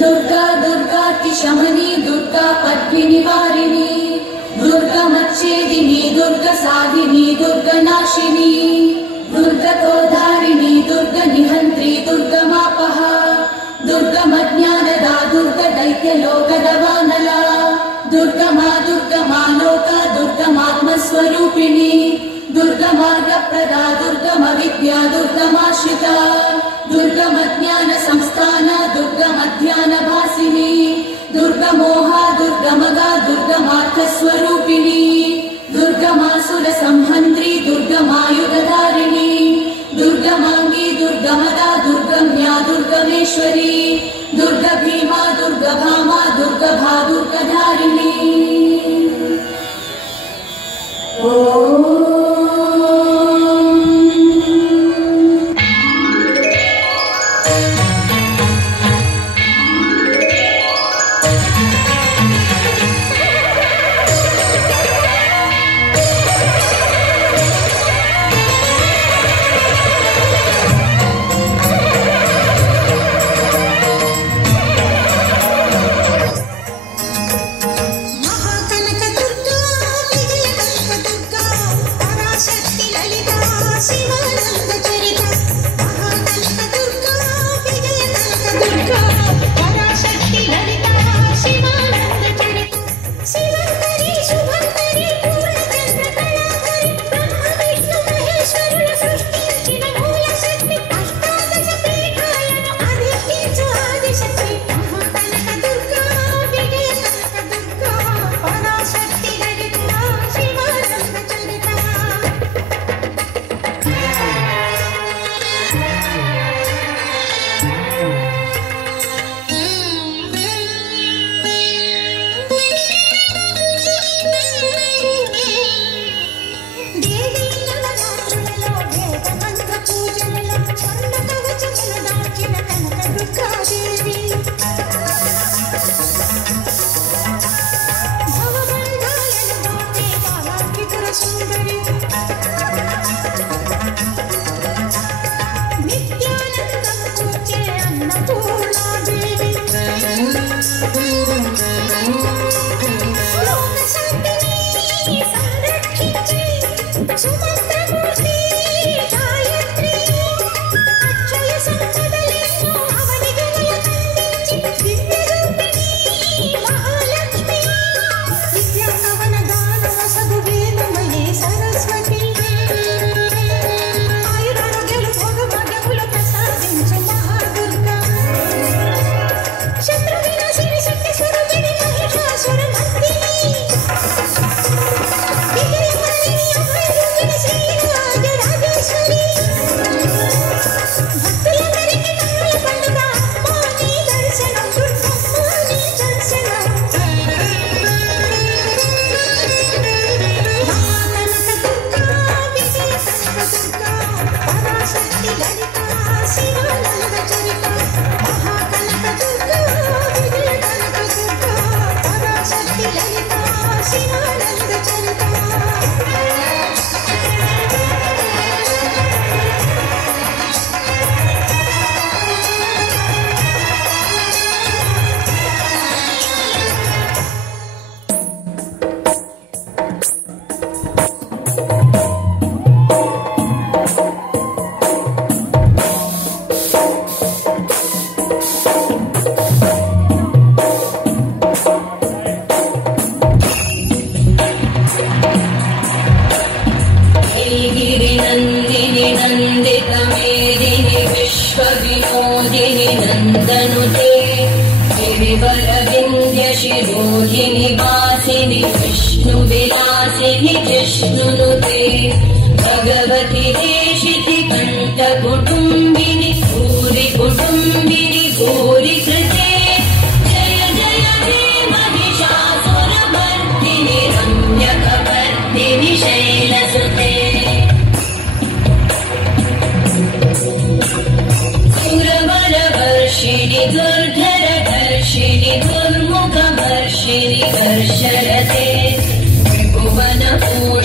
दुर्गा दुर्गातिशमनी दुर्गा पद्मिनिवारिणी दुर्गमच्छेदिनी दुर्गसाधिनी दुर्गनाशिनी दुर्गतोधारिणी दुर्गनिहन्त्री दुर्गमापः दुर्गमज्ञानदा दुर्गदैत्यलोकदवानला दुर्गमा दुर्गमालोका दुर्गमात्मस्वरूपिणी दुर्गमार्गप्रदा दुर्गमविद्या दुर्गमाश्रिता दुर्गमज्ञानसंस्थान दुर्गमध्यानभासिनी दुर्गमोहा दुर्गमगा दुर्गमार्थस्वरूपिणी दुर्गमासुरसंहन्त्री दुर्गमायुधधारिणी दुर्गमाङ्गी दुर्गमदा दुर्गम्या दुर्गमेश्वरी दुर्गभीमा दुर्गभामा दुर्गभा दुर्गधारिणी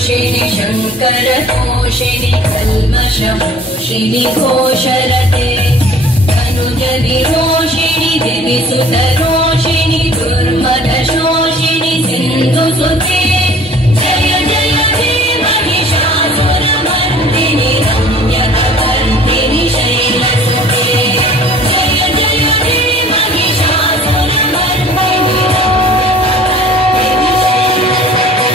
तोषिणि शङ्करतोषिणि कल्मषमोषिणि घोषरते धनुजनिरोषिणि दिविसुतरोषिणि दुर्मदशोषिणि सिन्धुसुते जय जय हे महिषासुरमर्दिनि रम्यकपर्दिनि शैलसुते जय जय हे महिषासुरमर्दिनि रम्यकपर्दिनि शैलसुते।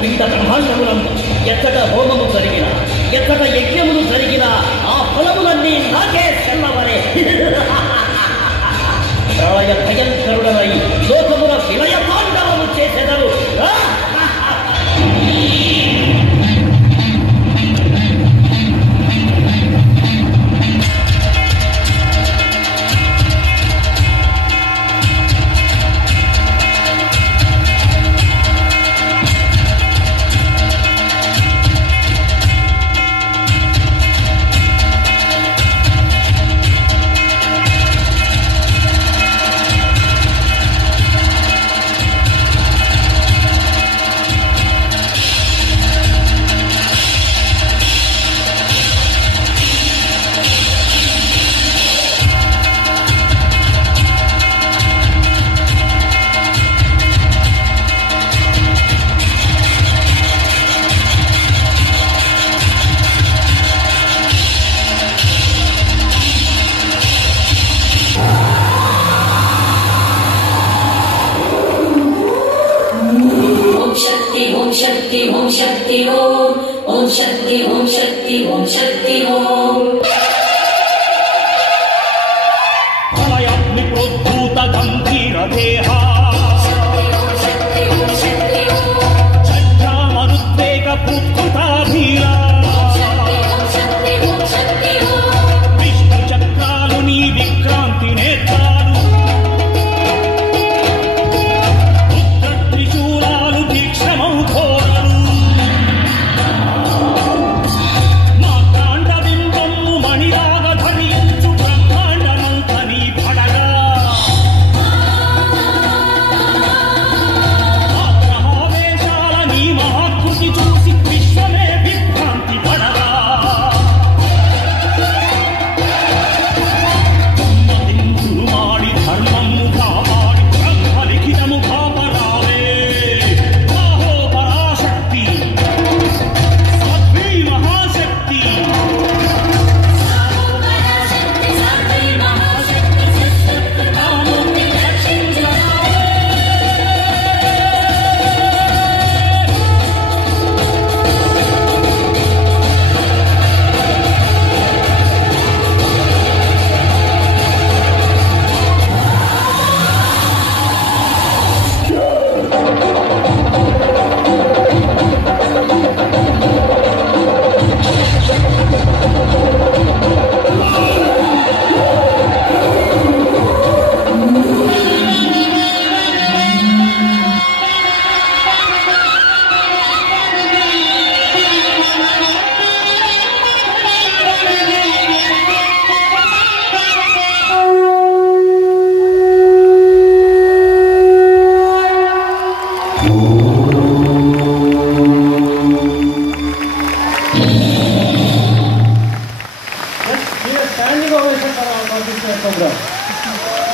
పిండ బ్రహ్మాండములందు ఎచ్చట హోమము జరిగిన ఎచ్చట యజ్ఞములు జరిగిన ఆ ఫలములన్నీ నాకే చెల్లవరే. ప్రళయ భయంకరుడనై లోకముల విలయ తాండవము చేసెదరు. ओम शक्ति ओम शक्ति ओम शक्ति ओम शक्ति ओम शक्ति ओम प्रलयाग्नि प्रोद्भूत गंभीर देहा छद्रामरुद्वेग भूत्कृताधीरा विष्णु चक्रालु नी विक्रांति नेत्रालु रुद्र त्रिशूलालु दीक्षमौ घोरलु మా కాండ బింబము మణిరాగ ధరించు బ్రహ్మాండమంతని పడగా ఆగ్రహావేశాల నీ మహాకృతి చూసి విశ్వమే విభ్రాంతి పడగా దుర్మతింతులు మాడి ధర్మము కాపాడి బ్రహ్మలిఖితము కాపరావే ఆహో పరాశక్తి సాధ్వీ మహాశక్తి Standing ovation for our participant program.